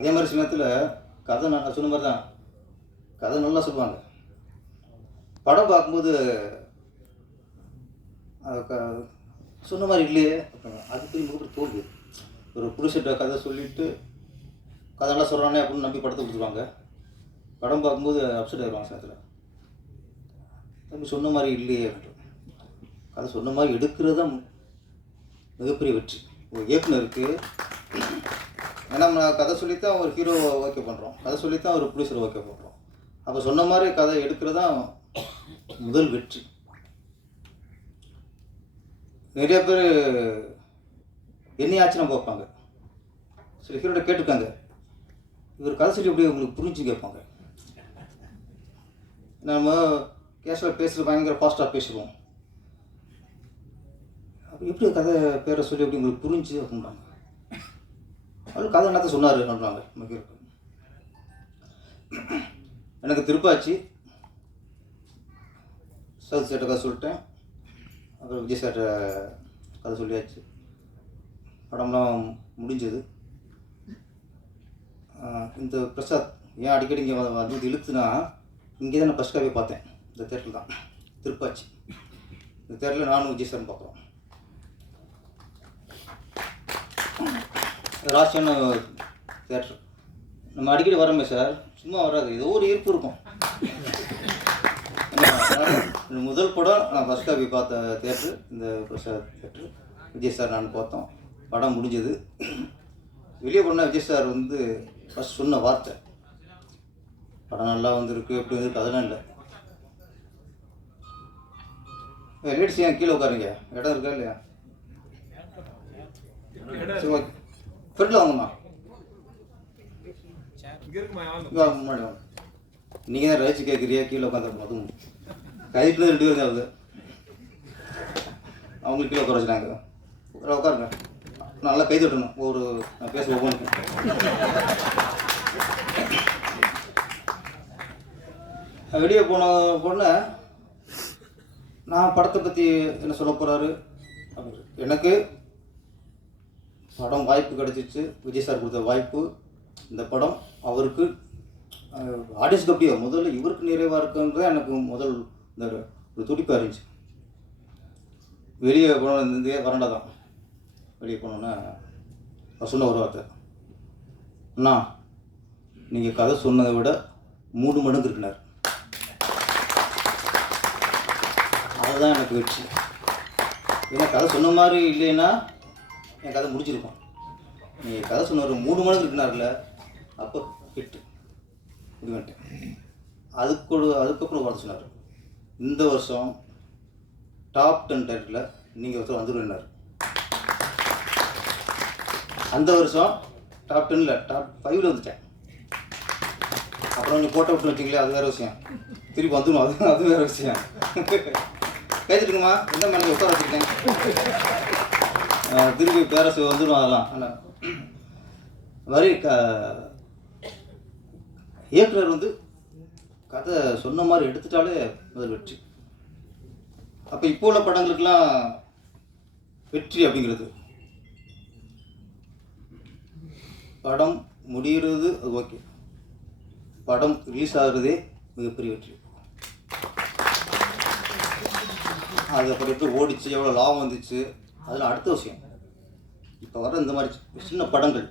அதே மாதிரி சமயத்தில் கதை நான் சொன்ன மாதிரி தான். கதை நல்லா சொல்லுவாங்க. படம் பார்க்கும்போது சொன்ன மாதிரி இல்லையே அப்படின்னா. அது போய் தோல்வி. ஒரு புருஷட்ட கதை சொல்லிட்டு கதை நல்லா சொல்கிறானே அப்படின்னு நம்பி படத்தை கொடுத்துருவாங்க. படம் பார்க்கும்போது அப்செட் ஆயிடுவாங்க நேரத்தில் தம்பி சொன்ன மாதிரி இல்லையே அப்படின்ட்டு கதை சொன்ன மாதிரி எடுக்கிறது தான் மிகப்பெரிய வெற்றி. ஒரு இயக்குனருக்கு ஏன்னா நம்ம கதை சொல்லித்தான் ஒரு ஹீரோ ஓகே பண்ணுறோம் கதை சொல்லித்தான் ஒரு ப்ரொடியூசர் ஓகே பண்ணுறோம் அப்போ சொன்ன மாதிரி கதை எடுக்கிறது தான் முதல் வெற்றி. நிறைய பேர் என்ன ஆச்சுன்னு பார்ப்பாங்க சில ஹீரோட கேட்டிருக்காங்க. இவர் கதை சொல்லி எப்படி உங்களுக்கு புரிஞ்சு கேட்பாங்க. நம்ம கேஷில் பேசுகிற பயங்கர ஃபாஸ்ட்டாக பேசுவோம். அப்போ எப்படி கதை பேரை சொல்லி எப்படி உங்களுக்கு புரிஞ்சு அப்படின்றாங்க அவர் கதை என்னத்தை சொன்னார் சொல்கிறாங்க நமக்கு எனக்கு திருப்பாச்சி. சவுத் சேட்டை கதை சொல்லிட்டேன். அப்புறம் விஜய் சேட்டை கதை சொல்லியாச்சு. படம்லாம் முடிஞ்சது. இந்த பிரசாத் ஏன் அடிக்கடி இங்கே வந்து இழுத்துனா இங்கே தான் நான் ஃபஸ்ட் போய் பார்த்தேன். இந்த தேட்டரில் தான். திருப்பாச்சி. இந்த தேட்டரில் நானும் விஜய் சார் பார்க்குறோம். ராசியான தேட்டர் நம்ம அடிக்கடி வரோமே சார். சும்மா வராது. ஏதோ ஒரு ஈர்ப்பு இருக்கும். முதல் படம் நான் ஃபஸ்ட் காப்பி பார்த்த தேட்ரு இந்த பிரசாத் தேட்ரு விஜய் சார் நான் பார்த்தோம். படம் முடிஞ்சது. வெளியே போனால் விஜய் சார் வந்து ஃபஸ்ட் சொன்ன வார்த்தை. படம் நல்லா வந்திருக்கு எப்படி வந்திருக்கு அதெல்லாம் இல்லை. லேடிஸ் ஏன் கீழே உட்காருங்க? இடம் இருக்கா இல்லையா? சரி ஓகே ஃப்ரெண்டில் வாங்கம்மா இங்க வாங்க முன்னாடி வாங்க நீங்கள் தான் ரைச்சு கேட்குறியா கீழே உட்காந்து அதுவும் கைட்டில் ரெண்டு பேரும் தான் ஆகுது அவங்களுக்கு கீழே உட்கார உட்காருங்க நல்லா கை தட்டணும் ஒரு நான் பேச ஒவ்வொன்றுக்கும் வெளியே போன பொண்ணு நான் படத்தை பற்றி என்ன சொல்ல போகிறாரு அப்படின்னு எனக்கு படம் வாய்ப்பு கிடச்சிச்சு. விஜய் சார் கொடுத்த வாய்ப்பு. இந்த படம் அவருக்கு ஆடியன்ஸ்க்கு அப்படியோ முதல்ல இவருக்கு நிறைவாக இருக்குன்றது எனக்கு முதல் இந்த ஒரு துடிப்பாக இருந்துச்சு வெளியே போன வரண்டா தான். வெளியே போனோன்னே சொன்ன ஒரு வார்த்தை. அண்ணா நீங்கள் கதை சொன்னதை விட மூணு மடங்கு இருக்கினார் அதுதான் எனக்கு வெற்றி. ஏன்னா கதை சொன்ன மாதிரி இல்லைன்னா என் கதை முடிச்சிருக்கும் நீங்கள் கதை சொன்ன ஒரு மூணு மணிக்கு இருக்குனார்ல அப்போ ஹிட்டு இது வந்துட்டேன் அதுக்கு அதுக்கப்புறம் வார்த்தை சொன்னார். இந்த வருஷம் டாப் டென் டைட்டில் நீங்கள் ஒருத்தர் வந்துடுவினார் அந்த வருஷம் டாப் டென்னில் டாப் ஃபைவ்ல வந்துட்டேன். அப்புறம் கொஞ்சம் போட்டோ விட்டு வச்சிங்களே அது வேறு விஷயம். திருப்பி வந்துடும் அது அது வேறு விஷயம். கேட்டுட்டுங்கம்மா எந்த மேலே உட்கார வச்சுருக்கேன் திருப்பி பேரஸ் வந்துடும் அதெல்லாம். ஆனால் மாதிரி க இயக்குனர் வந்து கதை சொன்ன மாதிரி எடுத்துட்டாலே முதல் வெற்றி. அப்போ இப்போ உள்ள படங்களுக்கெல்லாம் வெற்றி அப்படிங்கிறது. படம் முடிகிறது அது ஓகே. படம் ரிலீஸ் ஆகுறதே மிகப்பெரிய வெற்றி. அது அப்புறம் எப்படி ஓடிச்சு எவ்வளோ லாபம் வந்துச்சு அதில் அடுத்த விஷயம் இப்போ வர இந்த மாதிரி சின்ன படங்கள்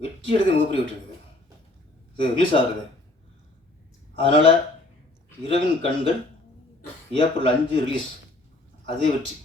வெற்றி எடுக்க மிகப்பெரிய வெற்றி இருக்குது இது ரிலீஸ் ஆகுறது அதனால் இரவின் கண்கள் ஏப்ரல் அஞ்சு ரிலீஸ் அதே வெற்றி.